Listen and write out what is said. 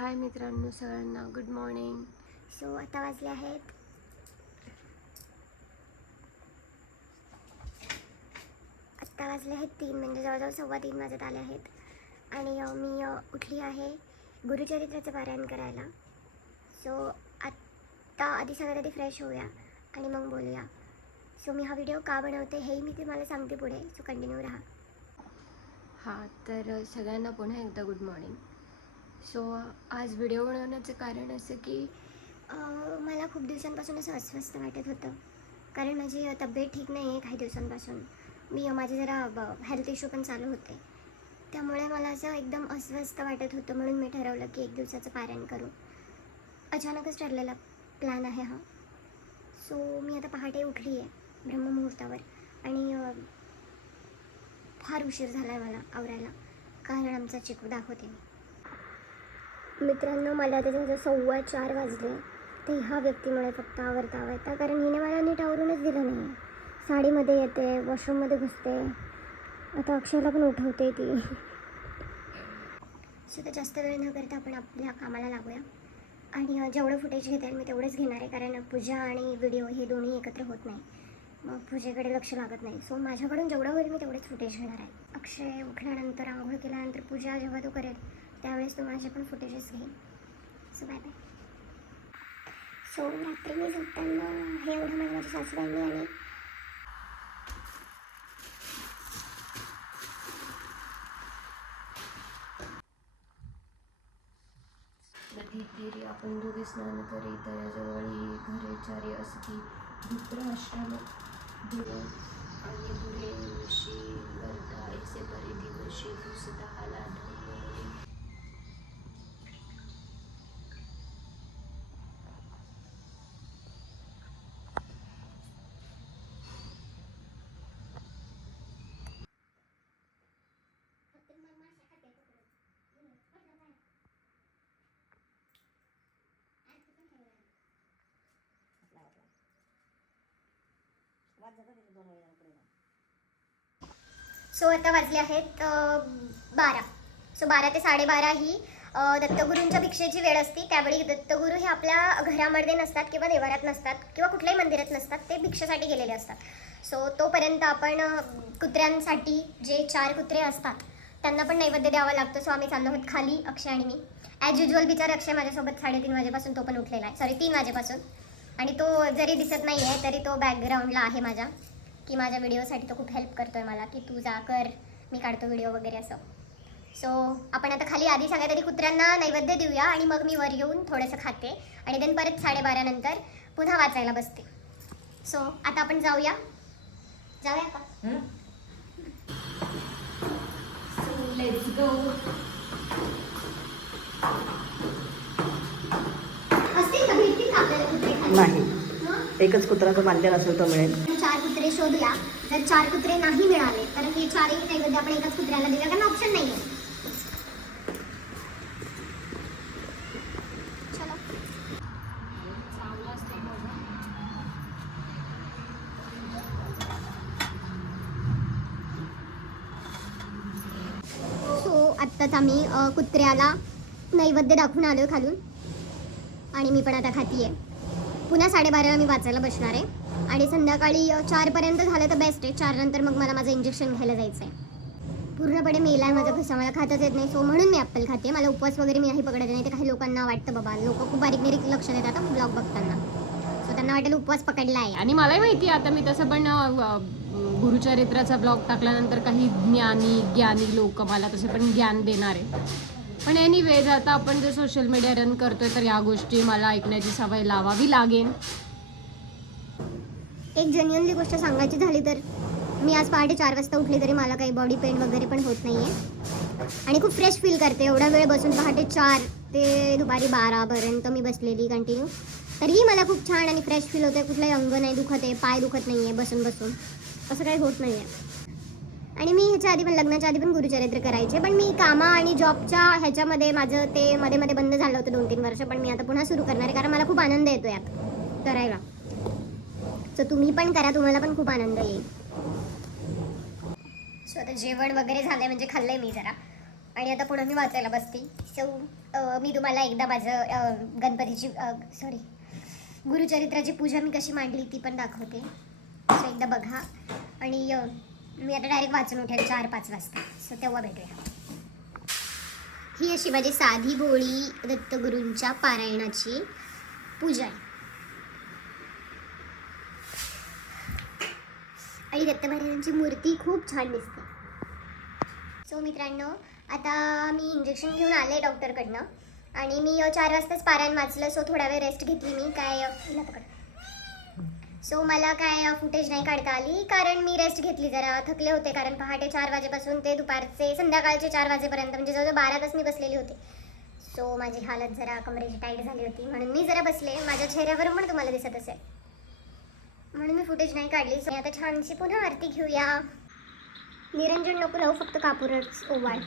हाय मित्रांनो, सगळ्यांना good morning. So आता वाजले आहेत 3 म्हणजे जवळजवळ 3:15 वाजत आले आहेत. आणि मी उठली आहे गुरुचरित्राचं पारायण करायला. सो आत्ता आधी सगळ्यात आधी फ्रेश होऊया आणि मग बोलूया. सो मी हा व्हिडिओ का बनवते हेही मी तुम्हाला सांगते पुढे. सो कंटिन्यू राहा. हां, तर सगळ्यांना पुन्हा एकदा गुड मॉर्निंग. सो आज व्हिडिओ बनवण्याचं कारण असं की मला खूप दिवसांपासून असं अस्वस्थ वाटत होतं, कारण माझी तब्येत ठीक नाही आहे काही दिवसांपासून. माझे जरा हेल्थ इश्यू पण चालू होते, त्यामुळे मला असं एकदम अस्वस्थ वाटत होतं. म्हणून मी ठरवलं की 1 दिवसाचं पारायण करू. अचानकच ठरलेला प्लॅन आहे हा. सो मी आता पहाटे उठली आहे ब्रह्ममुहूर्तावर आणि फार उशीर झाला आहे मला आवरायला, कारण आमचा चिकू दाखवते मी. मित्रांनो, मला आता जवळजवळ 4:15 वाजले. ते ह्या व्यक्तीमुळे फक्त आवरता, कारण हिने मला नीट आवरूनच दिलं नाही आहे. साडीमध्ये येते, वॉशरूममध्ये घुसते, आता अक्षयला पण उठवते ती. सो तर जास्त वेळ न करता आपण आपल्या कामाला लागूया. आणि जेवढं फुटेज घेता येईल मी तेवढंच घेणार आहे, कारण पूजा आणि व्हिडिओ हे दोन्ही एकत्र होत नाही, मग पूजेकडे लक्ष लागत नाही. सो माझ्याकडून जेवढं होईल मी तेवढंच फुटेज घेणार आहे. अक्षय उठल्यानंतर, आंघोळ केल्यानंतर, पूजा जेव्हा तो करेल त्यावेळेस तो माझे पण फुटेजेस घेईल. So bye bye. सो रात्री मी झोपताना हे एवढं माझ्या सासूबाईंनी आणि नदी तीरी आपण दोघे स्नान करी, तयाजवळी घरे चारी असती वृत्राश्रम देव आणि दुरे वशी वरदा ऐसे परी दिवशी दुसदा हाला ढोंगरी. सो आता वाजले आहेत 12. सो 12 ते 12:30 ही दत्तगुरूंच्या भिक्षेची वेळ असते. त्यावेळी दत्तगुरू हे आपल्या घरामध्ये नसतात किंवा देवाऱ्यात नसतात किंवा कुठल्याही मंदिरात नसतात, ते भिक्षेसाठी गेलेले असतात. सो तोपर्यंत आपण कुत्र्यांसाठी जे 4 कुत्रे असतात त्यांना पण नैवेद्य द्यावा लागतो. सो आम्ही चाललो आहोत खाली, अक्षय आणि मी. ॲज युजल बिचार अक्षय माझ्यासोबत 3:30 वाजेपासून तो पण उठलेला आहे, 3 वाजेपासून. आणि तो जरी दिसत नाही आहे तरी तो बॅकग्राऊंडला आहे माझ्या, की माझ्या व्हिडिओसाठी तो खूप हेल्प करतो आहे मला, की तू जा कर, मी काढतो व्हिडिओ वगैरे असं. सो आपण आता खाली आधी सगळ्यात आधी कुत्र्यांना नैवेद्य देऊया आणि मग मी वर येऊन थोडंसं खाते आणि देन परत 12:30 नंतर पुन्हा वाचायला बसते. सो आता आपण जाऊया का? So let's go. असतील का, भेटतील का आपल्याला कुत्रे खाली? नाही, एकच कुत्रा जो मांजर असेल तो मिळेल. 4 कुत्रे शोधूया. जर 4 कुत्रे नाही मिळाले तर हे 4ही नैवेद्य आपण एकाच कुत्र्याला देऊया, कारण ऑप्शन नाही आहे. चला. सो आत्ताच आम्ही कुत्र्याला नैवेद्य दाखवून आलो खालून आणि मी पण आता खाती आहे. पुन्हा 12:30ला मी वाचायला बसणार आहे आणि संध्याकाळी 4पर्यंत झालं तर बेस्ट आहे. 4 नंतर मग मला माझं इंजेक्शन घ्यायला जायचं आहे. पूर्णपणे मेला आहे माझा घसा, मला खाताच येत नाही. सो म्हणून मी ॲपल खाते. मला उपवास वगैरे मी नाही पकडत नाही. तर काही लोकांना वाटतं बाबा, लोक खूप बारीक निरीक लक्ष देतात ब्लॉग बघताना, सो त्यांना वाटेल उपवास पकडला आहे. आणि मलाही माहिती आहे, आता मी तसं पण गुरुचरित्राचा ब्लॉग टाकल्यानंतर काही ज्ञानी लोक मला तसं पण ज्ञान देणार आहे. पण एनिवेज आता आपण जर सोशल मीडिया रन करतोय तर या गोष्टी मला ऐकण्याची सवय लावावी लागेल. एक जेन्युअनली गोष्ट सांगायची झाली तर मी आज पहाटे 4 वाजता उठली तरी मला काही बॉडी पेन वगैरे पण होत नाही आहे आणि खूप फ्रेश फील करते. एवढा वेळ बसून पहाटे 4 ते दुपारी 12पर्यंत मी बसलेली कंटिन्यू, तरीही मला खूप छान आणि फ्रेश फील होते. कुठलंही अंग नाही दुखत आहे, पाय दुखत नाही आहे बसून असं काही होत नाही आहे. आणि मी ह्याच्या आधी पण, लग्नाच्या आधी पण गुरुचरित्र करायचे, पण मी कामा आणि जॉबच्या ह्याच्यामध्ये माझं ते मध्ये बंद झालं होतं 2-3 वर्ष. पण मी आता पुन्हा सुरू करणार आहे, कारण मला खूप आनंद येतो यात करायला. सो तुम्ही पण करा, तुम्हाला पण खूप आनंद येईल. सो आता जेवण वगैरे झालंय, म्हणजे खाल्लंय मी जरा, आणि आता पुढे मी वाचायला बसते. सो मी तुम्हाला एकदा माझं गणपतीची गुरुचरित्राची पूजा मी कशी मांडली ती पण दाखवते. सो एकदा बघा. आणि मी आता डायरेक्ट वाचून उठेल 4-5 वाजता. सो तेव्हा भेटूया. ही अशी माझी साधी भोळी दत्तगुरूंच्या पारायणाची पूजा आहे. आणि दत्त महाराजांची मूर्ती खूप छान दिसते. सो मित्रांनो, आता मी इंजेक्शन घेऊन आले डॉक्टरकडनं आणि मी 4 वाजताच पारायण वाचलं. सो थोडा वेळ रेस्ट घेतली मी. हिला पकड. सो मला काय फुटेज नाही काढता आली कारण मी रेस्ट घेतली, जरा थकले होते. कारण पहाटे 4 वाजेपासून ते दुपारचे संध्याकाळचे 4 वाजेपर्यंत म्हणजे जवळजवळ 12 तास मी बसलेली होते. सो माझी हालत जरा कमरेची टाईट झाली होती म्हणून मी जरा बसले. माझ्या चेहऱ्यावरून पण तुम्हाला दिसत असेल म्हणून मी फुटेज नाही काढली. सो आता छानशी पुन्हा आरती घेऊया. निरंजन नको लावू, फक्त कापूरच ओवाळ.